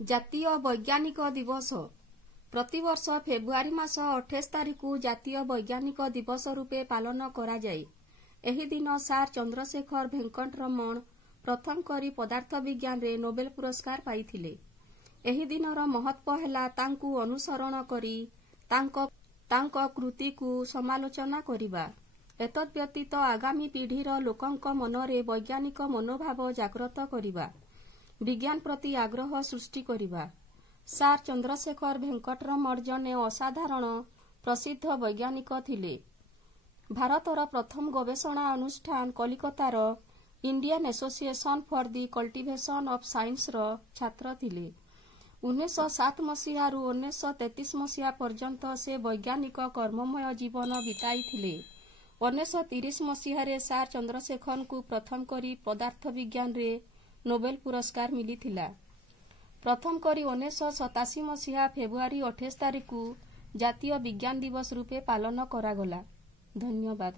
ଜାତୀୟ ବୈଜ୍ଞାନିକ ଦିବସ ପ୍ରତିବର୍ଷ ଫେବୃଆରୀ ମାସ 28 ତାରିଖକୁ ଜାତୀୟ ବୈଜ୍ଞାନିକ ଦିବସ ରୂପେ ପାଳନ କରାଯାଏ। ଏହି ଦିନ ସାର୍ ଚନ୍ଦ୍ରଶେଖର ଭେଙ୍କଟରମଣ ପ୍ରଥମ କରି ପଦାର୍ଥ ବିଜ୍ଞାନରେ ନୋବେଲ ପୁରସ୍କାର ପାଇଥିଲେ। ଏହି ଦିନର ମହତ୍ତ୍ୱ ହେଲା ତାଙ୍କୁ ଅନୁସରଣ କରି ତାଙ୍କ କୃତିକୁ ସମାଲୋଚନା କରିବା। ଏତଦ୍‌ବ୍ୟତୀତ ଆଗାମୀ ପିଢ଼ିର ଲୋକଙ୍କ ମନରେ ବୈଜ୍ଞାନିକ ମନୋଭାବ ଜାଗ୍ରତ କରିବା, ବିଜ୍ଞାନ ପ୍ରତି ଆଗ୍ରହ ସୃଷ୍ଟି କରିବା। ସାର୍ ଚନ୍ଦ୍ରଶେଖର ଭେଙ୍କଟରମଣ ଜଣେ ଅସାଧାରଣ ପ୍ରସିଦ୍ଧ ବୈଜ୍ଞାନିକ ଥିଲେ। ଭାରତର ପ୍ରଥମ ଗବେଷଣା ଅନୁଷ୍ଠାନ କଲିକତାର Indian association for the cultivation of ସାଇନ୍ସର ଛାତ୍ର ଥିଲେ। 1907 ମସିହାରୁ 1933 ମସିହା ପର୍ଯ୍ୟନ୍ତ ସେ ବୈଜ୍ଞାନିକ କର୍ମମୟ ଜୀବନ ବିତାଇଥିଲେ। 1930 ମସିହାରେ ସାର୍ ଚନ୍ଦ୍ରଶେଖରଙ୍କୁ ପ୍ରଥମ କରି ପଦାର୍ଥ ବିଜ୍ଞାନରେ ନୋବେଲ ପୁରସ୍କାର ମିଳିଥିଲା। ପ୍ରଥମ କରି 1987 ମସିହା ଫେବୃଆରୀ 28 ତାରିଖକୁ ଜାତୀୟ ବିଜ୍ଞାନ ଦିବସ ରୂପେ ପାଳନ କରାଗଲା। ଧନ୍ୟବାଦ।